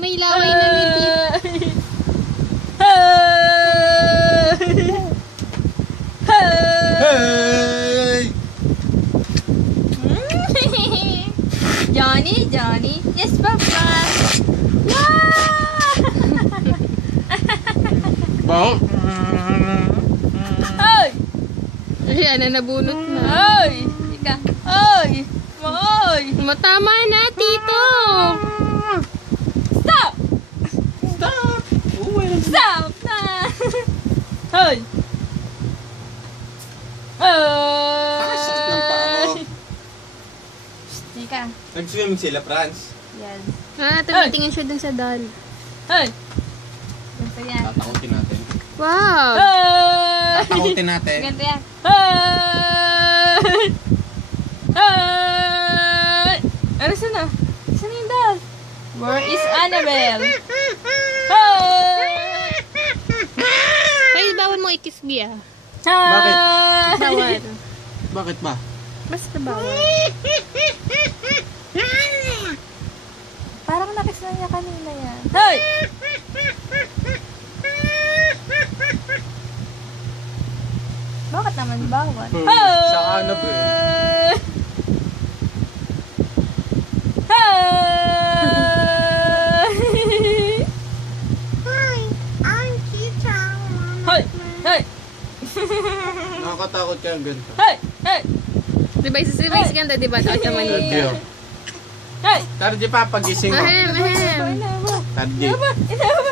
may laway na ngiti. Hey! Johnny, Johnny. Yes, Papa. Bao? Ay! Ayan na, nabunot na. Ay! Ika. Ay! Ay! Matama na, Tito. Stop! Stop! Uwi na. Stop na! Ay! Sakit ng paa mo. Ika. Nag-swimming sila, Franz. Yan. Tumitingin siya dun sa doll. Ay! Ganito yan. Tatakutin natin. Wow. Ay! Tatakutin natin. Ganito yan. Ay! Ay! Ano sana? Saan yung doll? Where is Annabelle? Ay! Ay, bawal mo i-kiss Bia. Bakit? Bawal. Bakit ba? Basta bawal. Parang nakis na niya kanina yan. Hey! Bakit naman bawal? Sa Annabelle. Hey! Hey! Nakakatakot kaya ang ganito. Hey! Hey! Diba, isa ganda, diba? Takot naman yun. Tardi. Hey! Tardi pa, pagising mo. Ahem, ahem. Tardi. Inaba!